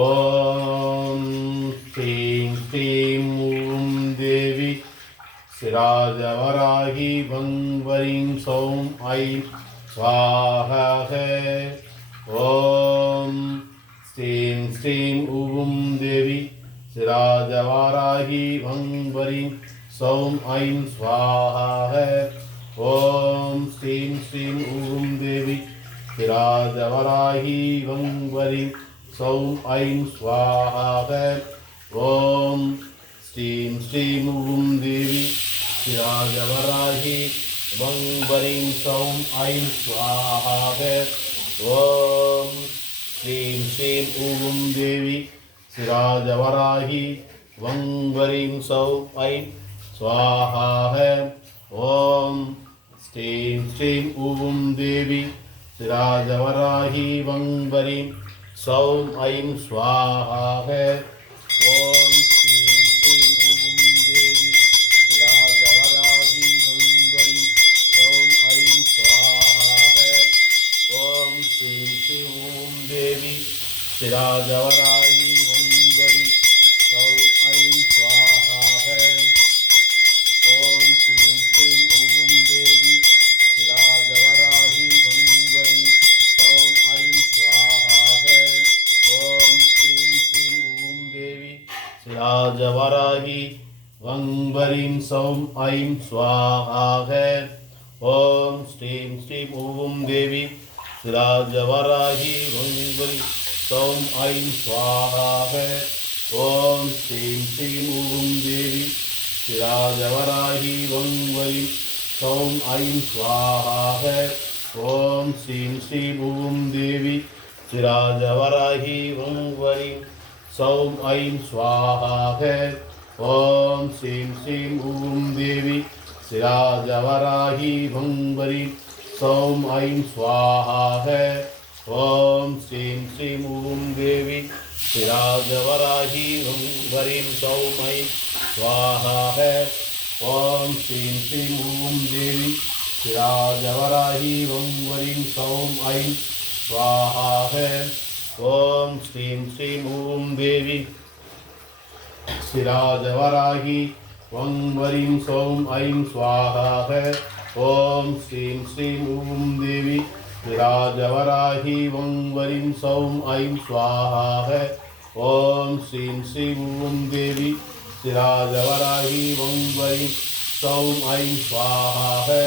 ஓம் ஸ்ரீம் ஸ்ரீம் ஊம் தேவி சிராஜவராகி பங்வரீம் சௌம் ஐம் ஸ்வாஹ. ஓம் ஸ்ரீம் ஸ்ரீம் ஊம் தேவி சிராஜவராகி பங்வரீம் சௌம் ஐம் ஸ்வாஹ. ஓம் ஸ்ரீம் ஸ்ரீம் ஊம் தேவி சிராஜவராகி பங்வரீம் சௌம் ஐம் ஸ்வாஹ. ஓம் ஸ்ரீம் ஸ்ரீம் ஊம் தேவி சிராஜவராகி வங்வரீம் சௌம் ஐம் ஸ்வாஹ. ஓம் ஸ்ரீம் ஸ்ரீம் ஊம் தேவி சிராஜவராகி வங்வரீம் சௌம் ஐம் ஸ்வாஹ. ஓம் ஸ்ரீம் ஸ்ரீம் ஊம் தேவி சிராஜவராகி வங்வரீம் சௌம் ஐம் ஸ்வாஹ. ஓம் ஸ்ரீம் ஸ்ரீம் ஊம் தேவி சிராஜவராகி வங்வரீம் சௌம் ஐம் ஸ்வாஹ. ஓம் ஸ்ரீம் ஸ்ரீம் ஊம் தேவி சிராஜவராகி வங்வரீம் சௌம் ஐம் ஸ்வாஹ. ஓம் ஸ்ரீம் ஸ்ரீம் ஊம் தேவி சிராஜவராகி வங்வரீம் சௌம் ஐம் ஸ்வாஹ. ஓம் ஸ்ரீம் ஸ்ரீம் ஊம் தேவி சிராஜவராகி வங்வரீம் சௌம் ஐம் ஸ்வாஹ. ஓம் ஸ்ரீம் ஸ்ரீம் ஊம் தேவி சிராஜவராகி வங்வரீம் सौम ऐं स्वाहा है। ओम श्रीं श्रीं ऊं देवी शिराजवराही वंवरी सौम ऐं स्वाहा है। ओम श्रीं श्रीं ऊं देवी शिराजवराही वंवरी सौम ऐं स्वाहा है। ओम श्रीं श्रीं ऊं देवी शिराजवराही वंवरी सौम ऐं स्वाहा है। ओम श्रीं श्रीं ऊं देवी शिराजवराही वंवरी सौम ऐं स्वाहा है। ओम श्रीं श्रीं ऊं देवी शिराजवराही वंवरी सौम ऐं स्वाहा है। ओम श्रीं श्रीं ऊं देवी शिराजवराही वंवरी सौम ऐं स्वाहा है। ओम श्रीं श्रीं ऊं देवी शिराजवराही वंवरी सौम ऐं स्वाहा है। ओम श्रीं श्रीं ऊं देवी शिराजवराही वंवरी सौम ऐं स्वाहा है।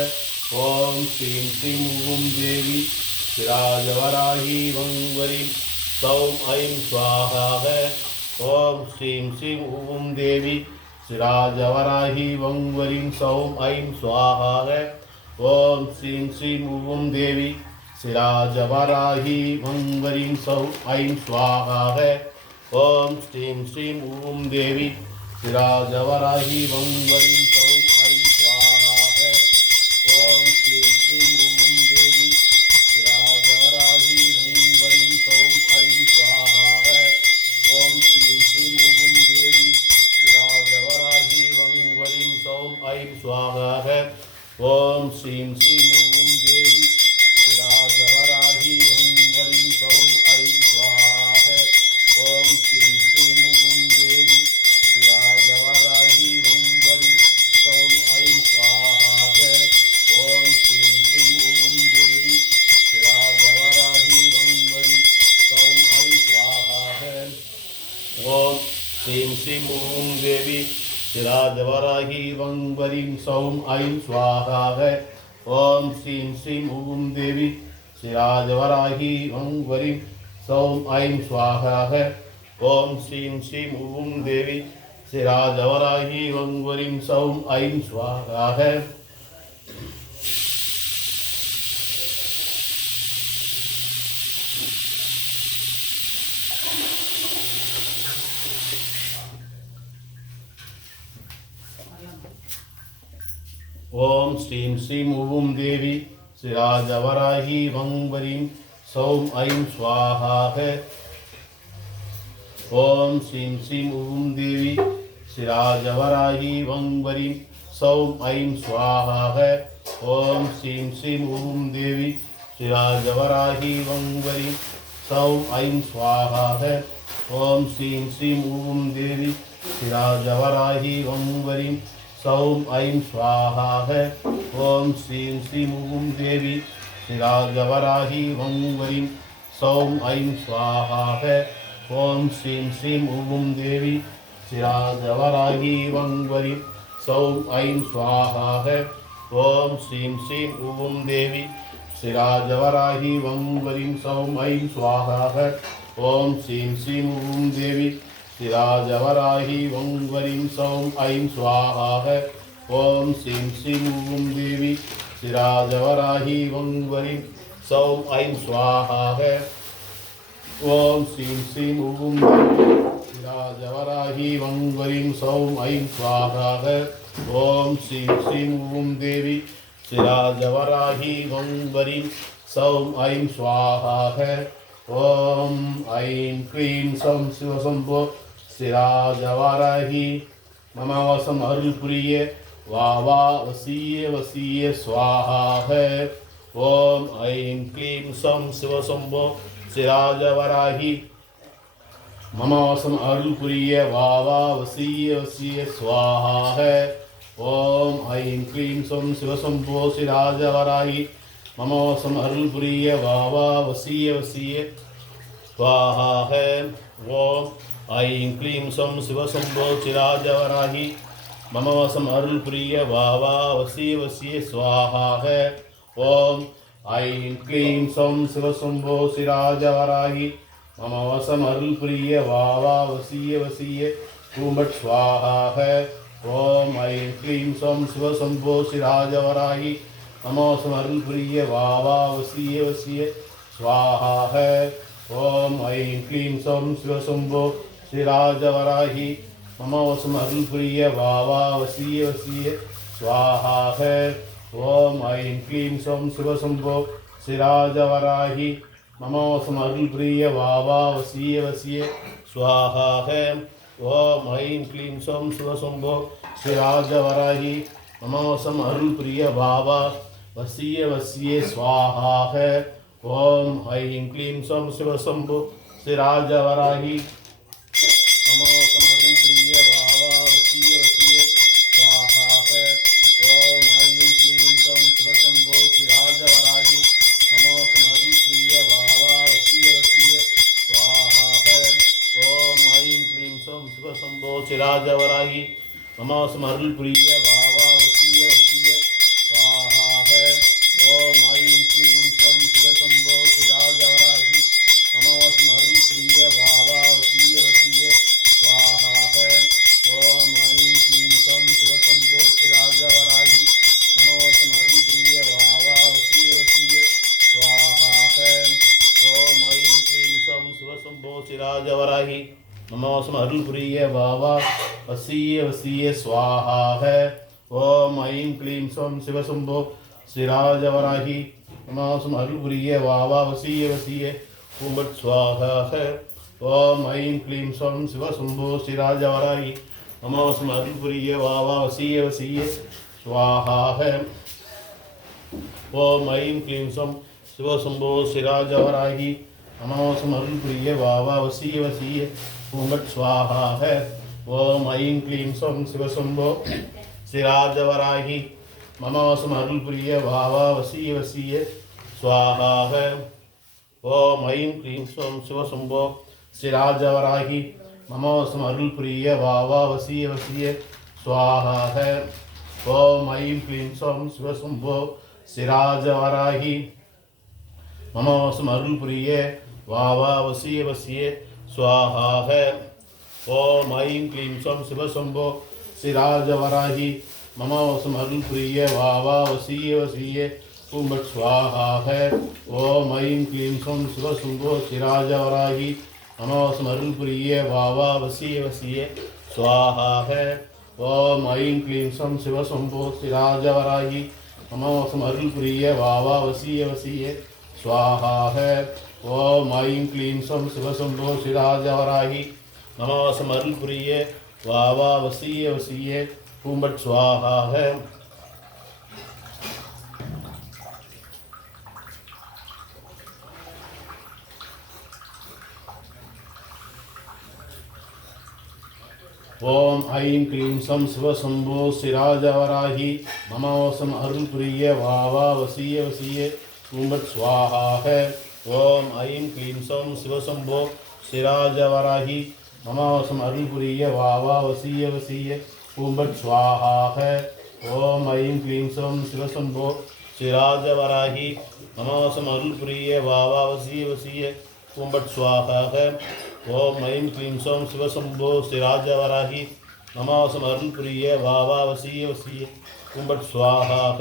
ओम श्रीं श्रीं ऊं देवी शिराजवराही वंवरी सौम ऐं स्वाहा है। ओम श्रीं श्रीं ऊं देवी शिराजवराही वंवरी सौम ऐं स्वाहा है। ओम श्रीं श्रीं ऊं देवी शिराजवराही वंवरी सौम ऐं स्वाहा है। ओम श्रीं श्रीं ऊं देवी शिराजवराही वंवरी सौम ऐं स्वाहा है। ओम श्रीं श्रीं ऊं देवी शिराजवराही वंवरी सौम ऐं स्वाहा है। ओम श्रीं श्रीं ऊं देवी शिराजवराही वंवरी सौम ऐं स्वाहा है। ओम श्रीं श्रीं ऊं देवी शिराजवराही वंवरी सौम ऐं स्वाहा है। ओम श्रीं श्रीं ऊं देवी शिराजवराही वंवरी सौम ऐं स्वाहा है। ओम श्रीं श्रीं ऊं देवी शिराजवराही वंवरी सौम ऐं स्वाहा है। ओम श्रीं श्रीं ऊं देवी शिराजवराही वंवरी सौम ऐं स्वाहा है। ओम श्रीं श्रीं ऊं देवी शिराजवराही वंवरी सौम ऐं स्वाहा है। ओम श्रीं श्रीं ऊं देवी शिराजवराही वंवरी सौम ऐं स्वाहा है। ओम श्रीं श्रीं ऊं देवी शिराजवराही वंवरी सौम ऐं स्वाहा है। ओम श्रीं श्रीं ऊं देवी शिराजवराही वंवरी सौम ऐं स्वाहा है। ओम श्रीं श्रीं ऊं देवी शिराजवराही वंवरी सौम ऐं स्वाहा है। ओम श्रीं श्रीं ऊं देवी शिराजवराही वंवरी सौम ऐं स्वाहा है। ओम श्रीं श्रीं ऊं देवी शिराजवराही वंवरी सौम ऐं स्वाहा है। ओम श्रीं श्रीं ऊं देवी शिराजवराही वंवरी सौम ऐं स्वाहा है। ओम श्रीं श्रीं ऊं देवी शिराजवराही वंवरी सौम ऐं स्वाहा है। ओम श्रीं श्रीं ऊं देवी शिराजवराही वंवरी सौम ऐं स्वाहा है। ओम श्रीं श्रीं ऊं देवी शिराजवराही वंवरी सौम ऐं स्वाहा है। ओम श्रीं श्रीं ऊं देवी शिराजवराही वंवरी सौम ऐं स्वाहा है। ओम श्रीं श्रीं ऊं देवी शिराजवराही वंवरी सौम ऐं स्वाहा है। ओम ऐं क्लीं सौं शिवशंभो शिराजवराही मम वसम अरुள் புரிய வா வா வசிய வசிய स्वाहा है। ओम ऐं क्लीं सौं शिवशंभो शिराजवराही मम वसम अरुள் புரிய வா வா வசிய வசிய स्वाहा है। ओम ऐं क्लीं सौं शिवशंभो शिराजवराही मम वसम अरुள் புரிய வா வா வசிய வசிய स्वाहा है। ओम ऐं क्लीं सौं शिवशंभो शिराजवराही मम वसम अरुள் புரிய வா வா வசிய வசிய स्वाहा है। ओम ऐं क्लीं सौं शिवशंभो शिराजवराही ममवसम अरुள் புரிய வாவா வசிய வசிய பூம்பட் ஸ்வாஹாக ஓம் ஐம் க்ளீம் சம் சிவசம்போ சிராஜவராகி நமோசம் அருள் புரிய வாவா வசிய வசிய ஸ்வாஹாக ஓம் ஐம் க்ளீம் சம் சிவசம்போ சிராஜவராகி நமோசம் அருள் புரிய வாவா வசிய வசிய ஸ்வாஹாக ஓம் ஐம் க்ளீம் சம் சிவசம்போ சிராஜவராகி நமோசம் அருள் புரிய வாவா வசிய வசிய ஸ்வாஹாக ஓம் ஐம் க்ளீம் சம் சிவசம்போ சிராஜவராகி நமோசம் அருள் புரிய வாவா வசிய வசிய ஸ்வாஹாக ஓம் ஐம் க்ளீம் சம் சிவசம்போ சிராஜவராகி நமோசம் அருள் புரிய வாவா வசிய வசிய ஸ்வாஹாக ஓம் ஐம் க்ளீம் சம் சிவசம்போ சிராஜவராகி நமோசம் அருள் புரிய வாவா வசிய வசிய ஸ்வாஹாக ஓம் ஐம் க்ளீம் சம் சிவசம்போ சிராஜவராகி நமோசம் அருள் புரிய வாவா வசிய வசிய ஸ்வாஹாக ஓம் ஐம் க்ளீம் சம் சிவசம்போ சிராஜவராகி நமோசம் அருள் புரிய வாவா வசிய வசிய ஸ்வாஹாக ஓம் ஐம் க்ளீம் சம் சிவசம்போ சிராஜவராகி நமோசம் அருள் புரிய வாவா வசிய வசிய ஸ்வாஹாக ஓம் ஐம் க்ளீம் சம் சிவசம்போ சிராஜவராகி நமோசம் அருள் புரிய வாவா வசிய வசிய ஸ்வாஹாக ஓம் ஐம் க்ளீம் சம் சிவசம்போ சிராஜவராகி நமோசம் அருள் புரிய வாவா வசிய வசிய பூம்பட் ஸ்வாஹாக ஓம் ஐம் க்ளீம் சம் சிவசம்போ சிராஜவராகி நமோசம் அருள் புரிய வாவா வசிய வசிய ஸ்வாஹாக ஓம் ஐம் க்ளீம் சம் சிவசம்போ சிராஜவராகி நமோசம் அருள் புரிய வாவா வசிய வசிய பூம்பட் ஸ்வாஹாக ஓம் ஐம் க்ளீம் சம் சிவசம்போ சிராஜவராகி நமோசம் அருள் புரிய வாவா வசிய வசிய ஸ்வாஹாக ஓம் ஐம் க்ளீம் சம் சிவசம்போ சிராஜவராகி நமோசம் அருள் புரிய வாவா வசிய வசிய ஸ்வாஹாக ஓம் ஐம் க்ளீம் சம் சிவசம்போ சிராஜவராகி நமோசம் அருள் புரிய வாவா வசிய வசிய ஸ்வாஹாக ஓம் ஐம் க்ளீம் சம் சிவசம்போ சிராஜவராகி நமோசம் அருள் புரிய வாவா வசிய வசிய பூம்பட் ஸ்வாஹாக ஓம் ஐம் க்ளீம் சம் சிவசம்போ சிராஜவராகி நமோசம் அருள் புரிய வாவா வசிய வசிய ஸ்வாஹாக ஓம் ஐம் க்ளீம் சம் சிவசம்போ சிராஜவராகி நமோசம் அருள் புரிய வாவா வசிய வசிய ஸ்வாஹாக ஓம் ஐம் க்ளீம் சம் சிவசம்போ சிராஜவராகி நமோசம் அருள் புரிய வாவா வசிய வசிய பூம்பட் ஸ்வாஹாக ஓம் ஐம் க்ளீம் சம் சிவசம்போ சிராஜவராகி நமோசம் அருள் புரிய வாவா வசிய வசிய பூம்பட் ஸ்வாஹாக ஓம் ஐம் க்ளீம் சம் சிவசம்போ சிராஜவராகி நமோசம் அருள் புரிய வாவா வசிய வசிய பூம்பட் ஸ்வாஹாக ஓம் ஐம் க்ளீம் சம் சிவசம்போ சிராஜவராகி நமோசம் அருள் புரிய வாவா வசிய வசிய பூம்பட் ஸ்வாஹாக ஓம் ஐம் க்ளீம் சம் சிவசம்போ சிராஜவராகி நமோசம் அருள் புரிய வாவா வசிய வசிய பூம்பட் ஸ்வாஹாக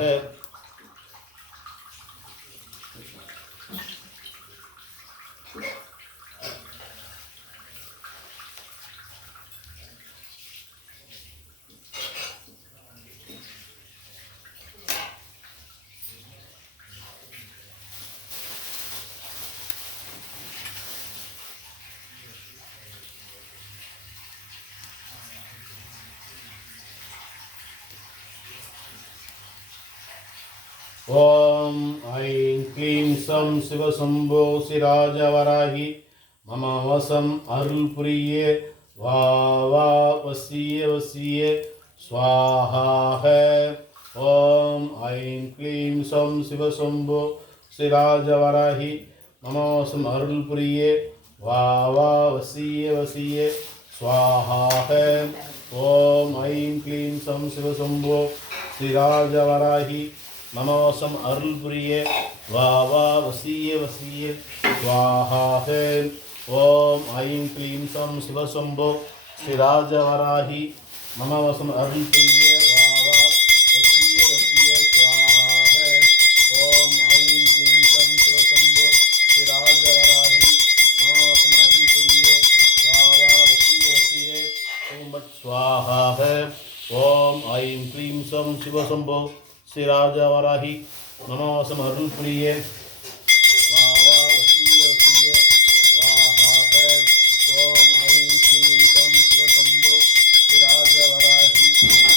ஓம் ஐம் க்ளீம் சம் சிவசம்போ சிராஜவராகி மம வசம் அருள் புரிய வாவா வசிய வசிய ஸ்வாஹாக ஓம் ஐம் க்ளீம் சம் சிவசம்போ சிராஜவராகி மம வசம் அருள் புரிய வாவா வசிய வசிய ஸ்வாஹாக ஓம் ஐம் க்ளீம் சம் சிவசம்போ சிராஜவராகி நமோசம் அருள் புரிய வாவா வசிய வசிய ஸ்வாஹாக ஓம் ஐம் க்ளீம் சம் சிவசம்போ ஸ்ரீராஜவராகி மம வசம் அருள் புரிய வாவா வசிய வசிய சுவாஹ. ஓம் ஐம் க்ளீம் சம் சிவசம்போ ஸ்ரீராஜவராகி மம வசம் அருள் புரிய வாவா வசிய வசிய ஓம் பட் ஸ்வாஹ. ஓம் ஐம் க்ளீம் சம் சிவசம்போ ஸ்ரீராஜவராகி மம வசம் அருள் புரிய வாவா வசிய வசிய ஸ்வாஹ. ஓம் ஐம் க்ளீம் சம் சிவசம்போ ஸ்ரீராஜவராகி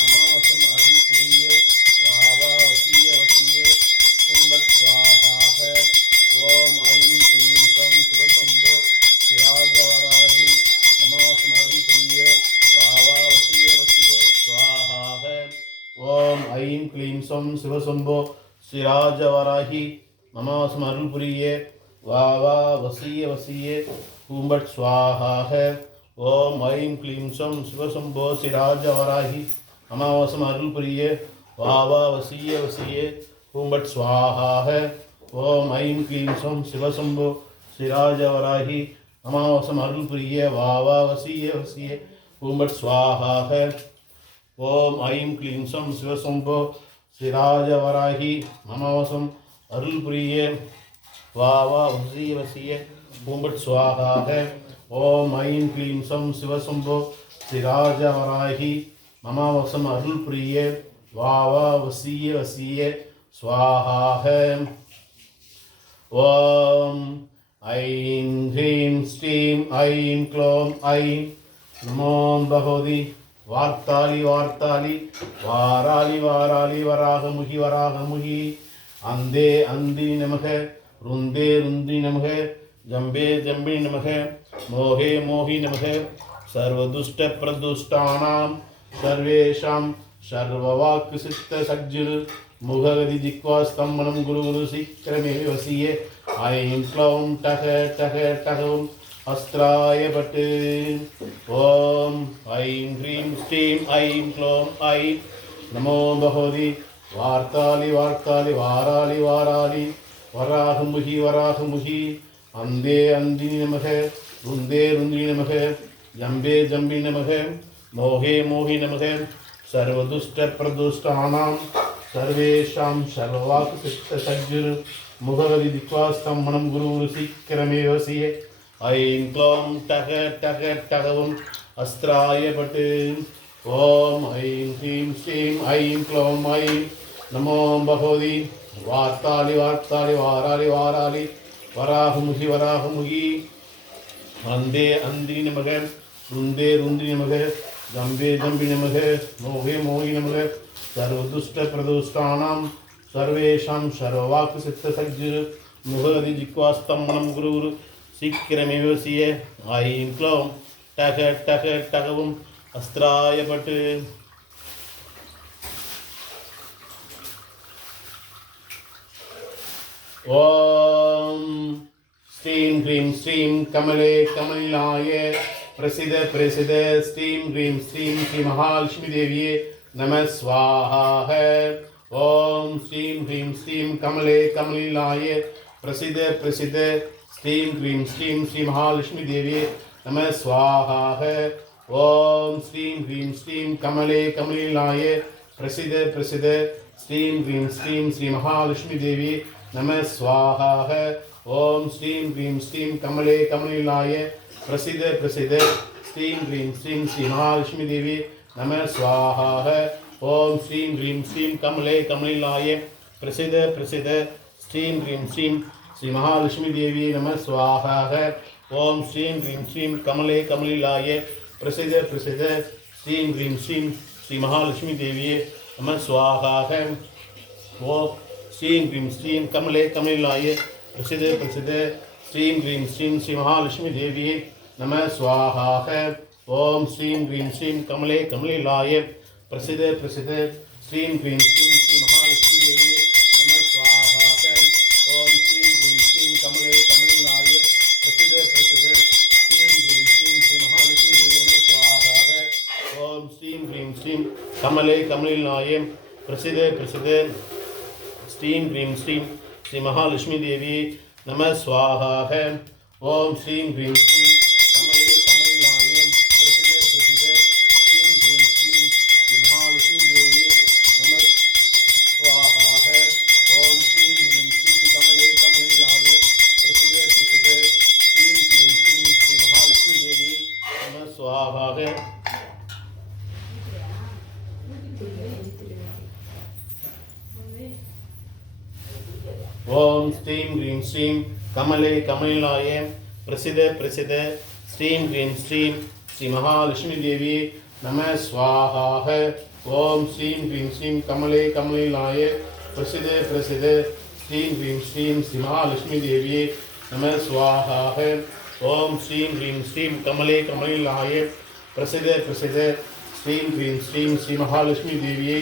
மமவசம் அருள் புரிய வாவா வசிய வசிய ஓம் பட் ஸ்வாஹ. ஓம் ஐம் க்ளீம் சம் சிவசம்போ ஸ்ரீராஜவராகி மமவசம் அருள் புரிய வாவா வசிய வசிய ஸ்வாஹ. ஓம் ஐம் க்ளீம் சம் சிவசம்போ ஸ்ரீராஜவராகி மமவசம் அருள் புரிய வாவா வசிய வசிய ஓம் பட் ஸ்வாஹ. ஓம் ஐம் க்ளீம் சம் சிவசம்போ ஸ்ரீராஜவராகி மமவசம் அருள் புரிய வாவா வசிய வசிய ஓம் பட் ஸ்வாஹ. ஓம் ஐம் க்ளீம் சம் சிவசம்போ ஸ்ரீராஜவராகி மமவசம் அருள் புரிய வாவா வசிய வசிய ஓம் பட் ஸ்வாஹ. ஓம் ஐம் க்ளீம் சம் சிவசம்போ ஸ்ரீராஜவராகி மமவசம் அருள் புரிய வாவா வசிய வசிய ஓம் பட் ஸ்வாஹ. ஓம் ஐம் க்ளீம் சம் சிவசம்போ ஸ்ரீராஜவராகி மமவசம் அருள் புரிய வாவா வசிய வசிய ஸ்வாஹ. ஓம் ஐம் ஹ்ரீம் ஸ்ரீம் ஐம் க்ளோம் ஐம் நமோ பகவதி வார்த்தாலி வார்த்தாலி வாராலி வாராலி வராகமுகி வராகமுகி அந்தே அந்தி நமக ருந்தே ருந்தி நமக ஜம்பே ஜம்பி நமக மோகே மோகி நமக சர்வதுஷ்ட பிரதுஷ்டானாம் சர்வேஷாம் சர்வவாக்கு சித்த சஜ்ஜுர் முககதி ஜிக்வாஸ்தம்பனம் குரு குரு சீக்கிரமே வசிய ஐம் க்ளௌம் டக டக டகவும் அஸ்திராய பட்டு. ஓம் ஐம் ஹ்ரீம் ஸ்ரீம் ஐம் க்ளோம் ஐம் நமோ பகவதி வார்த்தாலி வார்த்தாலி வாராலி வாராலி வராகமுகி வராகமுகி அந்தே அந்தி நமக ருந்தே ருந்தி நமக ஜம்பே ஜம்பி நமக மோகே மோகி நமக சர்வதுஷ்ட பிரதுஷ்டானாம் சர்வேஷாம் சர்வவாக்கு சித்த சஜ்ஜுர் முககதி திக்வாஸ்தம்பனம் குரு குரு சீக்கிரமே வசிய ஐம் க்ளோம் டக டக டகவும் அஸ்திராய பட்டு. ஓம் ஐம் ஹ்ரீம் ஸ்ரீம் ஐம் க்ளோம் ஐம் நமோ பகவதி வார்த்தாலி வார்த்தாலி வாராலி வாராலி வராகமுகி வராகமுகி அந்தே அந்தி நமக ருந்தே ருந்தி நமக ஜம்பே ஜம்பி நமக மோகே மோகி நமக சர்வதுஷ்ட பிரதுஷ்டானாம் சர்வேஷாம் சர்வவாக்கு சித்த சஜ்ஜுர் முகதி ஜிக்வாஸ்தம்பனம் குரு குரு சீக்கிரமே வசிய ஐம் க்ளோம் டக டக டகவும் அஸ்திராய பட்டு. ஓம் ஸ்ரீம் ஹ்ரீம் ஸ்ரீம் கமலே கமலாய பிரசித பிரசித ஸ்ரீம் ஹ்ரீம் ஸ்ரீம் ஸ்ரீ மகாலட்சுமி தேவியே நம ஸ்வாஹ. ஓம் ஸ்ரீம் ஹ்ரீம் ஸ்ரீம் கமலே கமலாய பிரசித பிரசித ஸ்ரீம் ஹ்ரீம் ஸ்ரீம் ஸ்ரீ மகாலட்சுமி தேவியே நம ஸ்வாஹ. ஓம் ஸ்ரீம் ஹ்ரீம் ஸ்ரீம் கமலே கமலாய பிரசித பிரசித ஸ்ரீம் ஹ்ரீம் ஸ்ரீம் ஸ்ரீ மகாலட்சுமி தேவியே நம ஸ்வாஹ. ஓம் ஸ்ரீம் ஹ்ரீம் ஸ்ரீம் கமலே கமலாய பிரசித பிரசித ஸ்ரீம் ஹ்ரீம் ஸ்ரீம் ஸ்ரீ மகாலட்சுமி தேவி நம ஸ்வாஹ. ஓம் ஸ்ரீம் ஹ்ரீம் ஸ்ரீம் கமலே கமலாய பிரசித பிரசித ஸ்ரீம் ஹ்ரீம் ஸ்ரீம் ஸ்ரீ மகாலட்சுமி தேவி நம ஸ்வாஹ. ஓம் ஸ்ரீம் ஹ்ரீம் ஸ்ரீம் கமலே கமலாய பிரசித பிரசித ஸ்ரீம் ஹ்ரீம் ஸ்ரீம் ஸ்ரீ மகாலட்சுமி தேவி நம ஸ்வாஹ. ஓம் ஸ்ரீம் ஹ்ரீம் ஸ்ரீம் கமலே கமலாய பிரசித பிரசித ஸ்ரீம் ஹ்ரீம் ஸ்ரீம் ஸ்ரீ மகாலட்சுமி தேவி நம ஸ்வாஹ. ஓம் ஸ்ரீம் ஹ்ரீம் ஸ்ரீம் கமலே கமலாய பிரசித பிரசித ஸ்ரீம் ஹ்ரீம் ஸ்ரீம் ஸ்ரீ மகாலட்சுமி தேவி நம ஸ்வாஹ. ஓம் ஸ்ரீம் ஹ்ரீம் ஸ்ரீம் கமலே கமலாய பிரசித பிரசித ஸ்ரீம் ஹ்ரீம் ஸ்ரீம் ஸ்ரீ மகாலட்சுமி தேவி நம ஸ்வாஹ. ஓம் ஸ்ரீம் ஹ்ரீம் ஸ்ரீம் கமலே கமலாய பிரசித பிரசித ஸ்ரீம் ஹ்ரீம் ஸ்ரீம் ஸ்ரீ மகாலட்சுமி தேவி நம ஸ்வாஹ. ஓம் ஸ்ரீம் ஹ்ரீம் ஸ்ரீம் கமலே கமலினாயே பிரசிதே பிரசிதே ஸ்ரீம் ஹ்ரீம் ஸ்ரீம் ஸ்ரீ மகாலட்சுமி தேவி நம ஸ்வாஹாக. ஓம் ஸ்ரீம் ஹ்ரீம் ஸ்ரீம் கமலே கமலினாயே பிரசிதே பிரசிதே ஸ்ரீம் ஹ்ரீம் ஸ்ரீம் ஸ்ரீ மகாலட்சுமி தேவி நம ஸ்வாஹாக. ஓம் ஸ்ரீம் ஹ்ரீம் ஸ்ரீம் கமலே கமலினாயே பிரசித பிரசித ஸ்ரீம் ஹ்ரீம் ஸ்ரீம் ஸ்ரீ மகாலட்சுமி தேவி நம ஸ்வாஹாக. ஓம் ஸ்ரீம் ஹ்ரீம் ஸ்ரீம் கமலே கமலினாயே பிரசித பிரசித ஸ்ரீம் ஹ்ரீம் ஸ்ரீம் ஸ்ரீ மகாலட்சுமி தேவி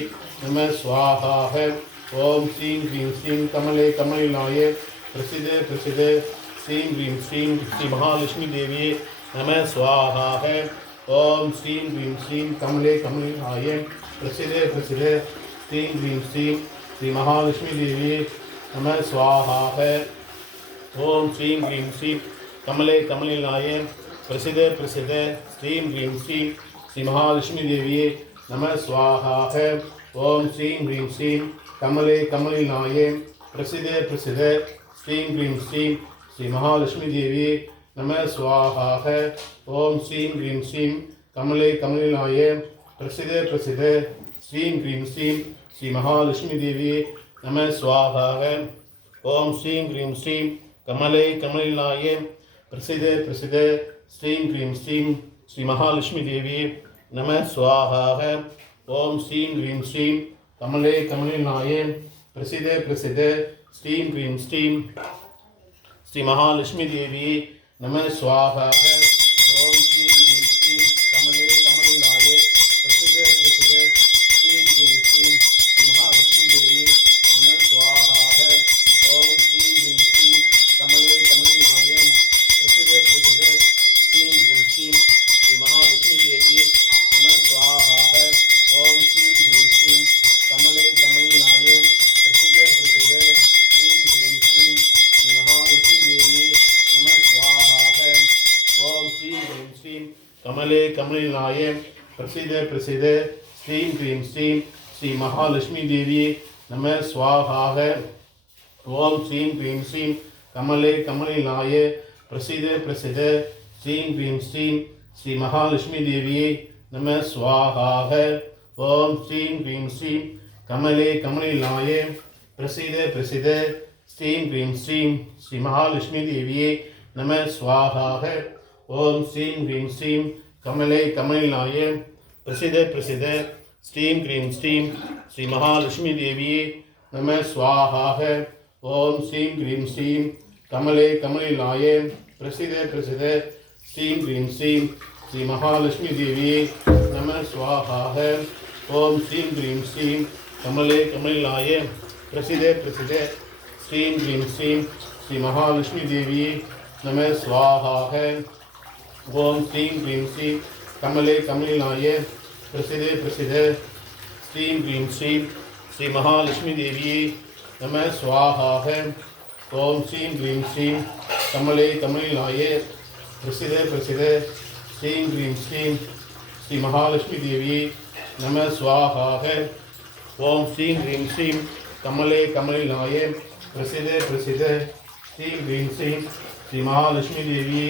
நம ஸ்வாஹாக. ஓம் ஸ்ரீம் ஹ்ரீம் ஸ்ரீம் கமலே கமலினாயே பிரசித பிரசித ஸ்ரீம் ஹ்ரீம் ஸ்ரீம் ஸ்ரீ மகாலட்சுமி தேவி நம ஸ்வாஹாக. ஓம் ஸ்ரீம் ஹ்ரீம் ஸ்ரீம் கமலே கமலினாயே பிரசித பிரசித ஸ்ரீம் ஹ்ரீம் ஸ்ரீம் ஸ்ரீ மகாலட்சுமி தேவி நம ஸ்வாஹாக. ஓம் ஸ்ரீம் ஹ்ரீம் ஸ்ரீம் கமலே கமலினாயே பிரசித பிரசித ஸ்ரீம் ஹ்ரீம் ஸ்ரீம் ஸ்ரீ மகாலட்சுமி தேவி நம ஸ்வாஹாக. ஓம் ஸ்ரீம் ஹ்ரீம் ஸ்ரீம் கமலே கமலினாயே பிரசித பிரசித ஸ்ரீம் ஹ்ரீம் ஸ்ரீம் ஸ்ரீ மகாலட்சுமி தேவி நம ஸ்வாஹாக. ஓம் ஸ்ரீம் ஹ்ரீம் ஸ்ரீம் கமலே கமலினாயே பிரசித பிரசித ஸ்ரீம் ஹ்ரீம் ஸ்ரீம் ஸ்ரீ மகாலட்சுமி தேவி நம ஸ்வாஹாக. ஓம் ஸ்ரீம் ஹ்ரீம் ஸ்ரீம் கமலே கமலினாயே பிரசித பிரசித ஸ்ரீம் ஹ்ரீம் ஸ்ரீம் ஸ்ரீ மகாலட்சுமி தேவி நம ஸ்வாஹாக. ஓம் ஸ்ரீம் ஹ்ரீம் ஸ்ரீம் கமலே கமலினாயே பிரசித பிரசித ஸ்ரீம் ஹ்ரீம் ஸ்ரீம் ஸ்ரீ மகாலட்சுமி தேவி நம ஸ்வாஹாக. ஓம் ஸ்ரீம் ஹ்ரீம் ஸ்ரீம் கமலே கமலினாயே பிரசித பிரசித ஸ்ரீம் ஹ்ரீம் ஸ்ரீம் ஸ்ரீ மகாலட்சுமி தேவி நம ஸ்வாஹாக. ஓம் ஸ்ரீம் ஹ்ரீம் ஸ்ரீம் கமலே கமலினாயே பிரசித பிரசித ஸ்ரீம் ஹ்ரீம் ஸ்ரீம் ஸ்ரீ மகாலட்சுமி தேவி நம ஸ்வாஹாக. ஓம் ஸ்ரீம் ஹ்ரீம் ஸ்ரீம் கமலே கமலினாயே பிரசித பிரசித ஸ்ரீம் ஹ்ரீம் ஸ்ரீம் ஸ்ரீ மகாலட்சுமி தேவி நம ஸ்வாஹாக. ஓம் ஸ்ரீம் ஹ்ரீம் ஸ்ரீம் கமலே கமலினாயே பிரசித பிரசித ஸ்ரீம் ஹ்ரீம் ஸ்ரீம் ஸ்ரீ மகாலட்சுமி தேவி நம ஸ்வாஹாக. ஓம் ஸ்ரீம் ஹ்ரீம் ஸ்ரீம் கமலே கமலினாயே பிரசித பிரசித ஸ்ரீம் ஹ்ரீம் ஸ்ரீம் ஸ்ரீ மகாலட்சுமி தேவி நம ஸ்வாஹாக. ஓம் ஸ்ரீம் ஹ்ரீம் ஸ்ரீம் கமலே கமலினாயே பிரசித பிரசித ஸ்ரீம் ஹ்ரீம் ஸ்ரீம் ஸ்ரீ மகாலட்சுமி தேவி நம ஸ்வாஹாக. ஓம் ஸ்ரீம் ஹ்ரீம் ஸ்ரீம் கமலே கமலினாயே பிரசித பிரசித ஸ்ரீம் ஹ்ரீம் ஸ்ரீம் ஸ்ரீ மகாலட்சுமி தேவி நம ஸ்வாஹாக. ஓம் ஸ்ரீம் ஹ்ரீம் ஸ்ரீம் கமலே கமலினாயே பிரசித பிரசித ஸ்ரீம் ஹ்ரீம் ஸ்ரீம் ஸ்ரீ மகாலட்சுமி தேவி நம ஸ்வாஹாக. ஓம் ஸ்ரீம் ஹ்ரீம் ஸ்ரீம் கமலே கமலினாயே பிரசித பிரசித ஸ்ரீம் ஹ்ரீம் ஸ்ரீம் ஸ்ரீ மகாலட்சுமி தேவி நம ஸ்வாஹாக. ஓம் ஸ்ரீம் ஹ்ரீம் ஸ்ரீம் கமலே கமலினாயே பிரசித பிரசித ஸ்ரீம் ஹ்ரீம் ஸ்ரீம் ஸ்ரீ மகாலட்சுமி தேவி நம ஸ்வாஹாக. ஓம் ஸ்ரீம் ஹ்ரீம் ஸ்ரீம் கமலே கமலினாயே பிரசித பிரசித ஸ்ரீம் ஹ்ரீம் ஸ்ரீம் ஸ்ரீ மகாலட்சுமி தேவி நம ஸ்வாஹாக. ஓம் ஸ்ரீம் ஹ்ரீம் ஸ்ரீம் கமலே கமலினாயே பிரசித பிரசித ஸ்ரீம் ஹ்ரீம் ஸ்ரீம் ஸ்ரீ மகாலட்சுமி தேவி நம ஸ்வாஹாக. ஓம் ஸ்ரீம் ஹ்ரீம் ஸ்ரீம் கமலே கமலினாயே பிரசித பிரசித ஸ்ரீம் ஹ்ரீம் ஸ்ரீம் ஸ்ரீ மகாலட்சுமி தேவி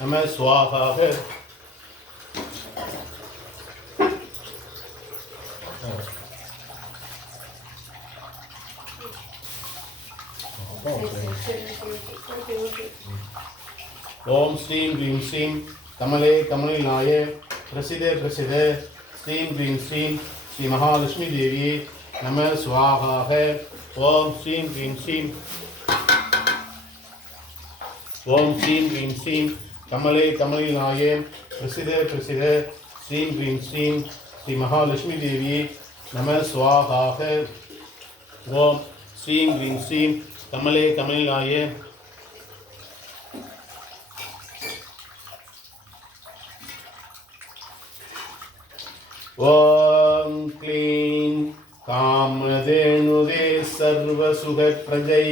நம ஸ்வாஹாக. ஓம் ஸ்ரீம் ஹ்ரீம் ஸ்ரீம் கமலே கமலினாயே பிரசித பிரசித ஸ்ரீம் ஹ்ரீம் ஸ்ரீம் ஸ்ரீ மகாலட்சுமி தேவி நம ஸ்வாஹாக. ஓம் ஸ்ரீம் ஹ்ரீம் ஸ்ரீம் ஓம் ஸ்ரீம் ஹ்ரீம் ஸ்ரீம் கமலே கமலினாயே பிரசித பிரசித ஸ்ரீம் ஹ்ரீம் ஸ்ரீம் ஸ்ரீ மகாலட்சுமி தேவி நம ஸ்வாஹாக. ஓம் ஸ்ரீம் ஹ்ரீம் ஸ்ரீம் கமலே கமலினாயே ஓம் க்ளீம் காமதேனுதே சர்வசுகப்ரஜை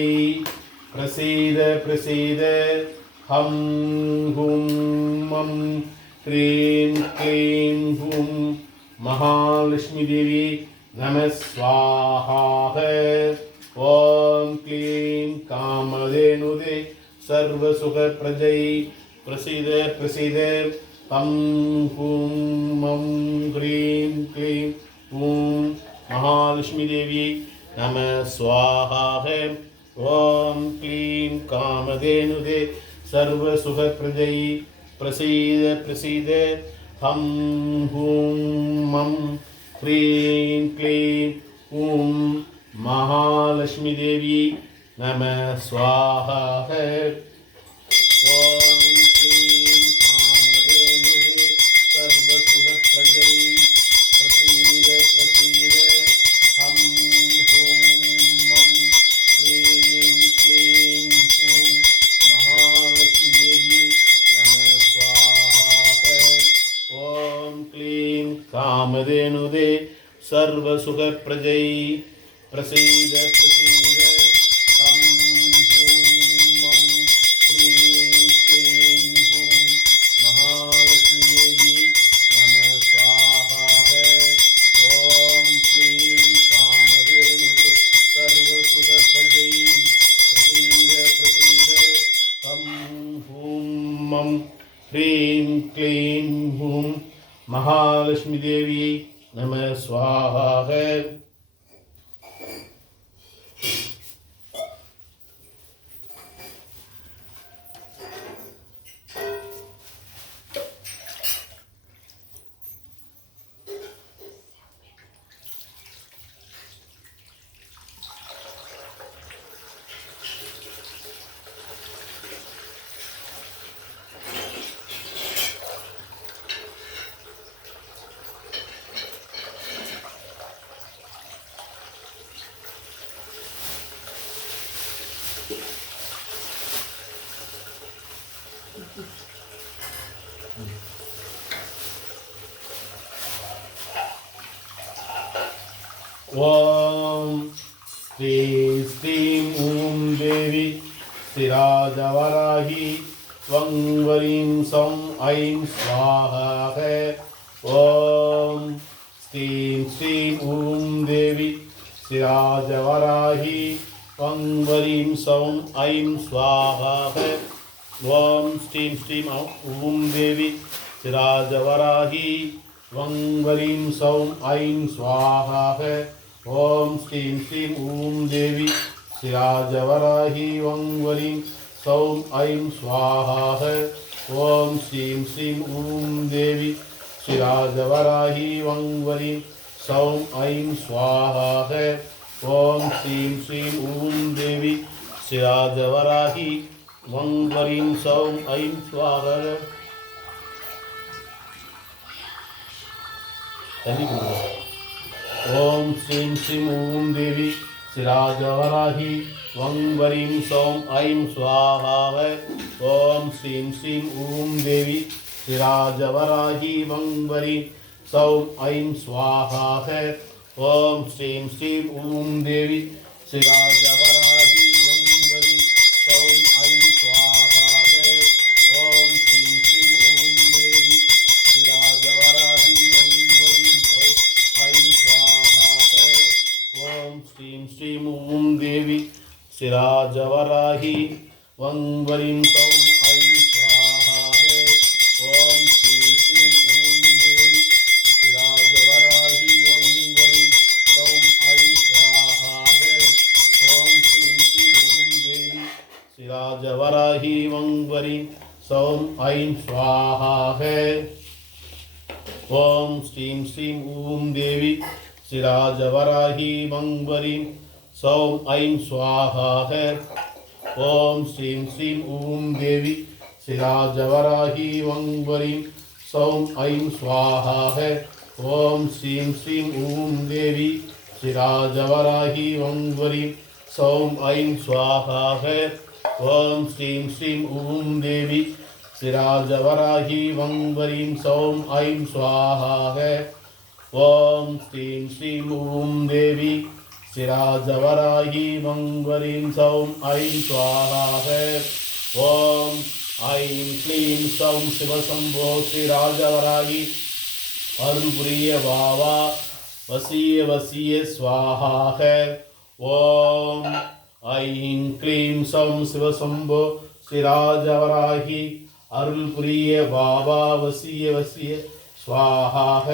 பிரசீத பிரசீத हम हुम मम ह्रीं क्लीं हुम महालक्ष्मी देवी नमः स्वाहा है। ओम क्लीं कामधेनुदे सर्वसुख प्रजै प्रसीद प्रसीद। हम हुम मम ह्रीं क्लीं हुम महालक्ष्मी देवी नमः स्वाहा है। ओम क्लीं कामधेनुदे सर्वसुख प्रजै प्रसीद प्रसीद। हम हुम मम ह्रीं क्लीं हुम महालक्ष्मी देवी नमः स्वाहा है। ओम क्लीं कामधेनुदे सर्वसुख प्रजै प्रसीद प्रसीद। हम हुम मम ह्रीं क्लीं हुम महालक्ष्मी देवी नमः स्वाहा है। ओम क्लीं कामधेनुदे सर्वसुख प्रजै प्रसीद प्रसीद। हम हुम मम ह्रीं क्लीं हुम महालक्ष्मी देवी नमः स्वाहा है। ओम क्लीं कामधेनुदे सर्वसुख प्रजै प्रसीद प्रसीद। हम हुम मम ह्रीं क्लीं हुम महालक्ष्मी देवी नमः स्वाहा है। ओम श्री श्रीं ॐ देवी शिराजवराही वंवरीं सौं ऐं स्वाहा है। ओम श्रीं श्रीं ॐ देवी शिराजवराही वंवरीं सौं ऐं स्वाहा है। ओम श्रीं श्रीं ॐ देवी शिराजवराही वंवरीं सौं ऐं स्वाहा है। ओम श्रीं श्रीं ॐ देवी शिराजवराही वंवरीं सौं ऐं स्वाहा है। ओम श्रीं श्रीं ॐ देवी शिराजवराही वंवरीं सौं ऐं स्वाहा है। ओम श्रीं श्रीं ॐ देवी शिराजवराही वंवरीं सौं ऐं स्वाहा है। ओम श्रीं श्रीं ॐ देवी शिराजवराही वंवरीं सौं ऐं स्वाहा है। ओम श्रीं श्रीं ॐ देवी शिराजवराही वंवरीं सौं ऐं स्वाहा है। ओम श्रीं श्रीं ॐ देवी शिराजवराही वंवरीं सौं ऐं स्वाहा है। ओम श्रीं श्रीं ॐ देवी शिराजवराही वंवरीं सौं ऐं स्वाहा है। ओम श्रीं श्रीं ॐ देवी शिराजवराही वंवरीं सौं ऐं स्वाहा है। ओम श्रीं श्रीं ॐ देवी शिराजवराही वंवरीं सौं ऐं स्वाहा है। ओम श्रीं श्रीं ॐ देवी शिराजवराही वंवरीं सौं ऐं स्वाहा है। ओम श्रीं श्रीं ॐ देवी शिराजवराही वंवरीं सौं ऐं स्वाहा है। ओम श्रीं श्रीं ॐ देवी शिराजवराही वंवरीं सौं ऐं स्वाहा है। ओम श्रीं श्रीं ॐ देवी शिराजवराही वंवरीं सौं ऐं स्वाहा है। ओम श्रीं श्रीं ॐ देवी शिराजवराही वंवरीं सौं ऐं स्वाहा है। ओम श्रीं श्रीं ॐ देवी शिराजवराही वंवरीं सौं ऐं स्वाहा है। ओम ஐம் க்ளீம் சௌம் சிவசம்போ ஸ்ரீ ராஜவராகி அருள் புரிய வாவா வசிய வசிய ஸ்வாஹாக. ஓம் ஐம் க்ளீம் சௌம் சிவசம்போ ஸ்ரீ ராஜவராகி அருள் புரிய வாவா வசிய வசிய ஸ்வாஹாக.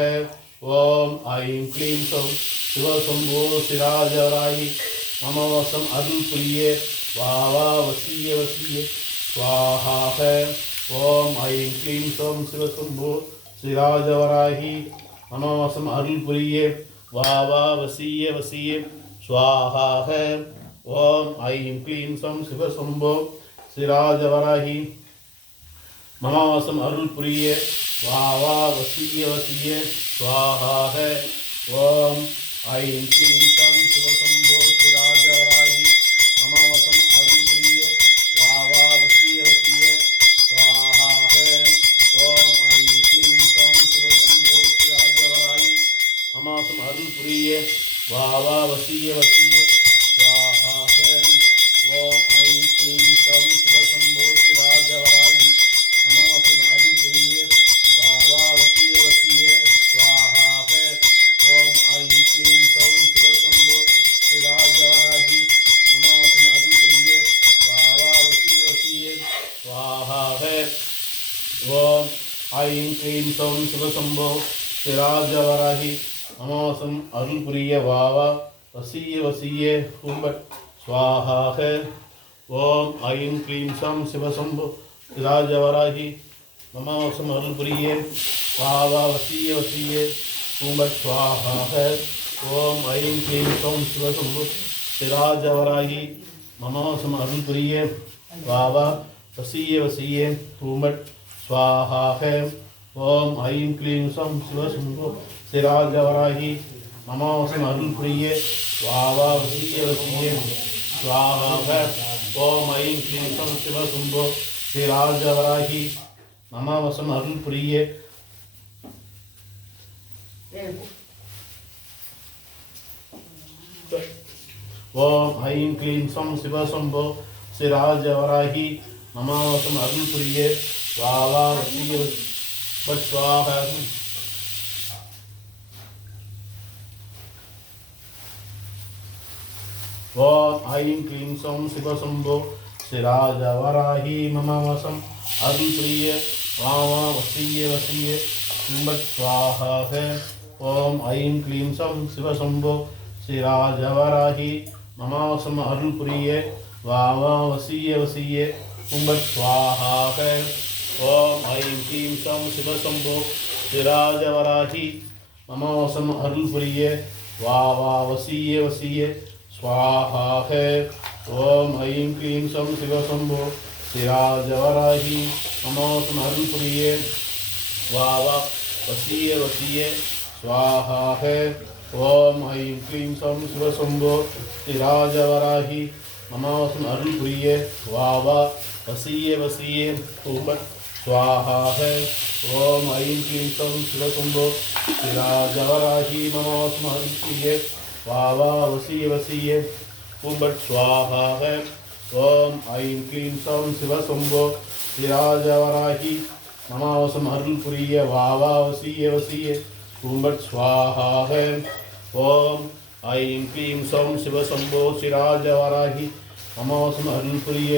ஓம் ஐம் க்ளீம் சௌம் சிவசம்போ ஸ்ரீ ராஜவராகி மமவசம் அருள் புரிய வாவா வசிய வசிய ஸ்வாஹாக. ஓம் ஐம் க்ளீம் சௌம் சிவசம்போ ஸ்ரீராஜவராகி மமவசம் அருள் புரிய வாவா வசிய வசிய ஸ்வாஹாக. ஓம் ஐம் க்ளீம் சௌம் சிவசம்போ ஸ்ரீராஜவராகி மமவசம் அருள் புரிய வாவா வசிய வசிய ஸ்வாஹாக. ஓம் ஐம் க்ளீம் சௌம் சிவசம்போ ஸ்ரீராஜவராகி மமவசம் அருள் புரிய வாவா வசிய வசிய ஸ்வாஹாக. ஓம் ஐம் க்ளீம் சௌம் சிவசம்போ ஸ்ரீராஜவராகி மமவசம் அருள் புரிய வாவா வசிய வசிய ஸ்வாஹாக. ஓம் ஐம் க்ளீம் சௌம் சிவசம்போ ஸ்ரீராஜவராகி மமவசம் அருள் புரிய வாவா வசிய வசிய ஸ்வாஹாக. ஓம் ஐம் க்ளீம் சௌம் சிவசம்போ ஸ்ரீராஜவராகி மமவசம் அருள் புரிய வாவா வசிய வசிய ஸ்வாஹாக. ஓம் ஐம் க்ளீம் சௌம் சிவசம்போ ஸ்ரீராஜவராகி மமவசம் அருள் புரிய வாவா வசிய வசிய கும்பட் ஸ்வாஹாக. ஓம் ஐம் க்ளீம் சௌம் சிவசம்போ ஸ்ரீராஜவராகி மமவசம் அருள் புரிய வாவா வசிய வசிய கும்பட் ஸ்வாஹாக. ஓம் ஐம் க்ளீம் சௌம் சிவசம்போ ஸ்ரீராஜவராகி மமவசம் அருள் புரிய வாவா வசிய வசிய கும்பட் ஸ்வாஹாக. ஓம் ஐம் க்ளீம் சௌம் சிவசம்போ ஸ்ரீராஜவராகி மமவசம் அருள் புரிய வாவா வசிய வசிய ஸ்வாஹாக. ஓம் ஐம் க்ளீம் சௌம் சிவசம்போ ஸ்ரீராஜவராகி மமவசம் அருள் புரிய ஓம் ஐம் க்ளீம் சௌம் சிவசம்போ ஸ்ரீராஜவராகி மமவசம் அருள் புரிய வாவா வசிய ஸ்வாஹாக. ஓம் ஐம் க்ளீம் சௌம் சிவசம்போ ஸ்ரீராஜவராகி மமவசம் அருள் புரிய வாவா வசிய வசிய கும்பட் ஸ்வாஹாக. ஓம் ஐம் க்ளீம் சௌம் சிவசம்போ ஸ்ரீராஜவராகி மமவசம் அருள் புரிய வாவா வசிய வசிய கும்பட் ஸ்வாஹாக. ஓம் ஐம் க்ளீம் சௌம் சிவசம்போ ஸ்ரீராஜவராகி மமவசம் அருள் புரிய வாவா வசிய வசிய ஸ்வாஹாக. ஓம் ஐம் க்ளீம் சௌம் சிவசம்போ ஸ்ரீராஜவராகி மமவசம் அருள் புரிய வாவா வசிய வசிய ஸ்வாஹாக. ஓம் ஐம் க்ளீம் சௌம் சிவசம்போ ஸ்ரீராஜவராகி மமவசம் அருள் புரிய வாவா வசிய வசிய கும்பட் ஸ்வாஹாக. ஓம் ஐம் க்ளீம் சௌம் சிவசம்போ ஸ்ரீராஜவராகி மமவசம் அருள் புரிய வாவா வசிய வசிய கும்பட் ஸ்வாஹாக. ஓம் ஐம் க்ளீம் சௌம் சிவசம்போ ஸ்ரீராஜவராகி மமவசம் அருள் புரிய வாவா வசிய வசிய கும்பட் ஸ்வாஹாக. ஓம் ஐம் க்ளீம் சௌம் சிவசம்போ ஸ்ரீராஜவராகி மமவசம் அருள் புரிய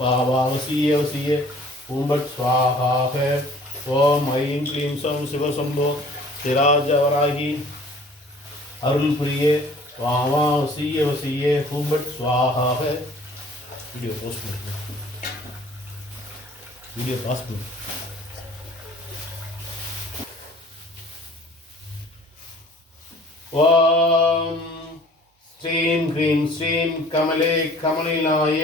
வாவா வசிய வசிய கும்பட் ஸ்வாஹாக. ஓம் ஐம் க்ளீம் சௌம் சிவசம்போ ஸ்ரீராஜவராகி அருள் புரிய வாவா வசிய வசிய கும்பட் ஸ்வாஹாக. வீடியோ போஸ்ட் பண்ணுங்க, வீடியோ பாஸ் பண்ணுங்க. ஓம் ஸ்ரீம் க்ரீம் ஸ்ரீம் கமலே கமலினாய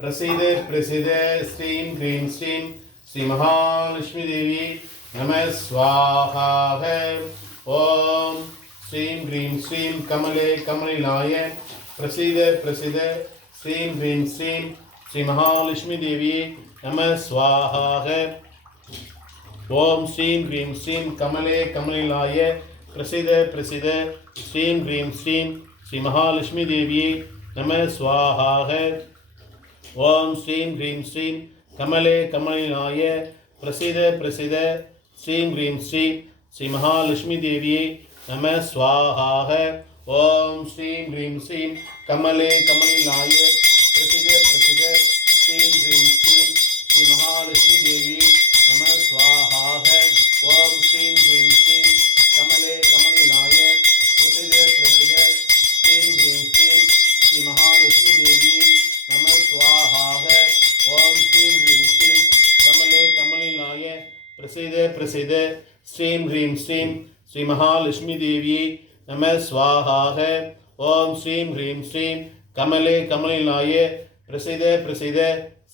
பிரசித பிரசித ஸ்ரீம் க்ரீம் ஸ்ரீம் ஸ்ரீ மகாலட்சுமி தேவி நம ஸ்வாஹாக. ஓம் ஸ்ரீம் க்ரீம் ஸ்ரீம் கமலே கமலினாய பிரசித பிரசித ஸ்ரீம் க்ரீம் ஸ்ரீம் ஸ்ரீ மகாலட்சுமி தேவி நம ஸ்வாஹாக. ஓம் ஸ்ரீம் க்ரீம் ஸ்ரீம் கமலே கமலினாய பிரசித பிரசித ஸ்ரீம் க்ரீம் ஸ்ரீம் ஸ்ரீ மகாலட்சுமி தேவி நம ஸ்வாஹாக. ஓம் ஸ்ரீம் க்ரீம் ஸ்ரீம் कमले कमलिनाय प्रसीद प्रसीद श्रीं ह्रीं श्रीं श्री महालक्ष्मी देवी नमः स्वाहा है। ओम श्रीं ह्रीं श्रीं कमले कमलिनाय प्रसीद प्रसीद श्रीं ह्रीं श्रीं श्री महालक्ष्मी देवी नमः स्वाहा है। ओम श्रीं ह्रीं श्रीं कमले कमलिनाय प्रसीद प्रसीद श्रीं ह्रीं श्रीं श्री महालक्ष्मी देवी नमः स्वाहा है। ओम श्रीं ह्रीं श्रीं कमले कमलिनाय प्रसीद प्रसीद श्रीं ह्रीं श्रीं श्री महालक्ष्मी देवी नमः स्वाहा है। ओम श्रीं ह्रीं श्रीं कमले कमलिनाय प्रसीद प्रसीद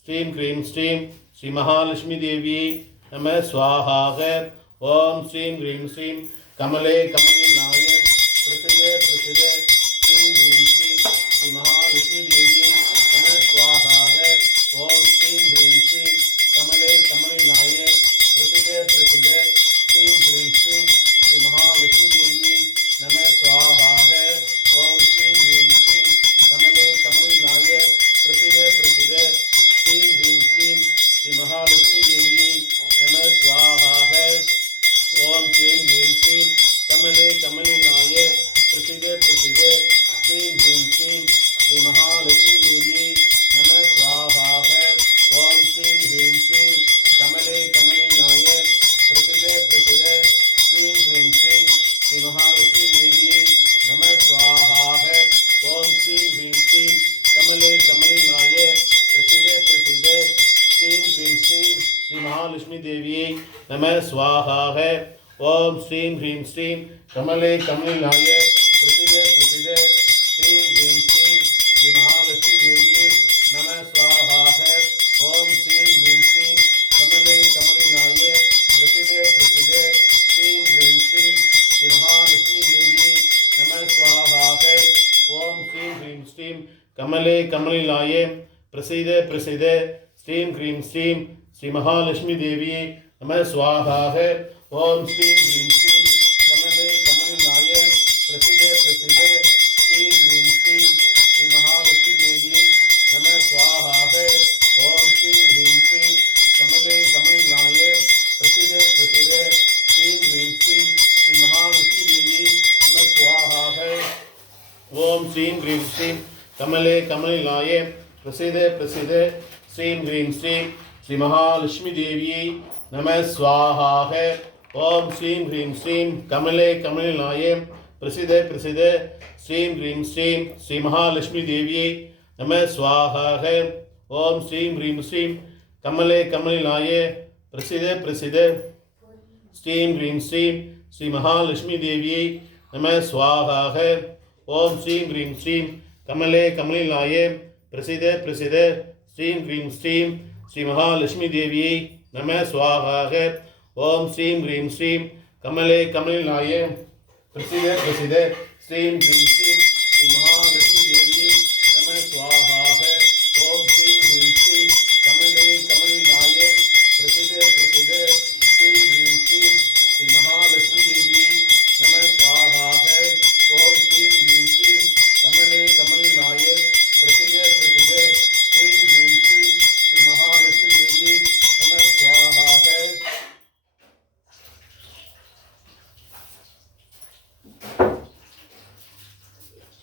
श्रीं ह्रीं श्रीं श्री महालक्ष्मी देवी नमः स्वाहा है। ओम श्रीं ह्रीं श्रीं कमले कमलिनाय प्रसीद प्रसीद श्रीं ह्रीं श्रीं श्री महालक्ष्मी देवी नमः स्वाहा है। ओम श्रीं ह्रीं श्रीं कमले कमलिनाय प्रसीद प्रसीद श्रीं ह्रीं श्रीं श्री महालक्ष्मी देवी नमः स्वाहा है। ओम श्रीं ह्रीं श्रीं कमले कमलिनाय प्रसीद प्रसीद श्रीं ह्रीं श्रीं श्री महालक्ष्मी देवी नमः स्वाहा है। ओम श्रीं ह्रीं श्रीं कमले कमलिनाय प्रसीद प्रसीद श्रीं ह्रीं श्रीं श्री महालक्ष्मी देवी नमः स्वाहा है। ओम श्रीं ह्रीं श्रीं कमले कमलिनाय प्रसीद प्रसीद श्रीं ह्रीं श्रीं श्री महालक्ष्मी देवी नमः स्वाहा है। ओम श्रीं ह्रीं श्रीं कमले कमलिनाय प्रसीद प्रसीद श्रीं ह्रीं श्रीं श्री महालक्ष्मी देवी नमः स्वाहा है। ओम श्रीं ह्रीं श्रीं कमले कमलिनाय प्रसीद प्रसीद श्रीं ह्रीं श्रीं श्री महालक्ष्मी देवी नमः स्वाहा है। ओम श्रीं ह्रीं श्रीं कमले कमलिनाय प्रसीद प्रसीद श्रीं ह्रीं श्रीं श्री महालक्ष्मी देवी नमः स्वाहा है। ओम श्रीं ह्रीं श्रीं कमले कमलिनाय प्रसीद प्रसीद श्रीं ह्रीं श्रीं श्री महालक्ष्मी देवी नमः स्वाहा है। ओम श्रीं ह्रीं श्रीं कमले कमलिनाय प्रसीद प्रसीद श्रीं ह्रीं श्रीं श्री महालक्ष्मी देवी नमः स्वाहा है। ओम श्रीं ह्रीं श्रीं कमले कमलिनाय प्रसीद प्रसीद श्रीं ह्रीं श्रीं श्री महालक्ष्मी देवी नमः स्वाहा है। ओम श्रीं ह्रीं श्रीं कमले कमलिनाय प्रसीद प्रसीद श्रीं ह्रीं श्रीं श्री महालक्ष्मी देवी नमः स्वाहा है। ओम श्रीं ह्रीं श्रीं कमले कमलिनाय प्रसीद प्रसीद श्रीं ह्रीं श्रीं श्री महालक्ष्मी देवी नमः स्वाहा है। ओम श्रीं ह्रीं श्रीं कमले कमलिनाय प्रसीद प्रसीद श्रीं ह्रीं श्रीं श्री महालक्ष्मी देवी नमः स्वाहा है। ओम श्रीं ह्रीं श्रीं कमले कमलिनाय प्रसीद प्रसीद श्रीं ह्रीं श्रीं श्री महालक्ष्मी देवी नमः स्वाहा है। ओम श्रीं ह्रीं श्रीं कमले कमलिनाय प्रसीद प्रसीद श्रीं ह्रीं श्रीं श्री महालक्ष्मी देवी नमः स्वाहा है। ओम श्रीं ह्रीं श्रीं कमले कमलिनाय प्रसीद प्रसीद श्रीं ह्रीं श्रीं श्री महालक्ष्मी देवी नमः स्वाहा है। ओम श्रीं ह्रीं श्रीं कमले कमलिनाय प्रसीद प्रसीद श्रीं ह्रीं श्रीं श्री महालक्ष्मी देवी नमः स्वाहा है।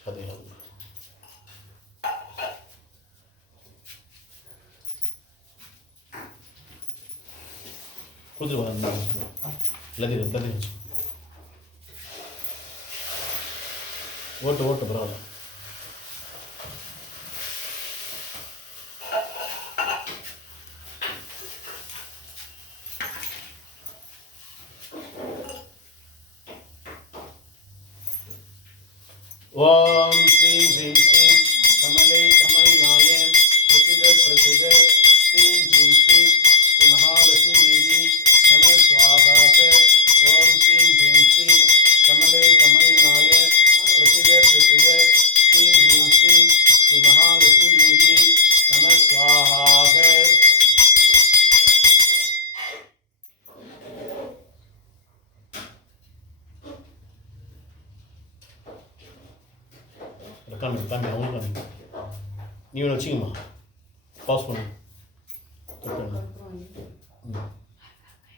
खुद लदी ओट बरवाला ओम श्रीं ह्रीं श्रीं कमले कमलिनाय प्रसीद प्रसीद श्रीं ह्रीं श्रीं श्री महालक्ष्मी देवी नमः स्वाहा है। ओम श्रीं ह्रीं श्रीं कमले कमलिनाय प्रसीद प्रसीद श्रीं ह्रीं श्रीं श्री महालक्ष्मी देवी नमः स्वाहा है। Dame, aún dame. Ni uno chingo más. Pause for me. கற்பூரம்.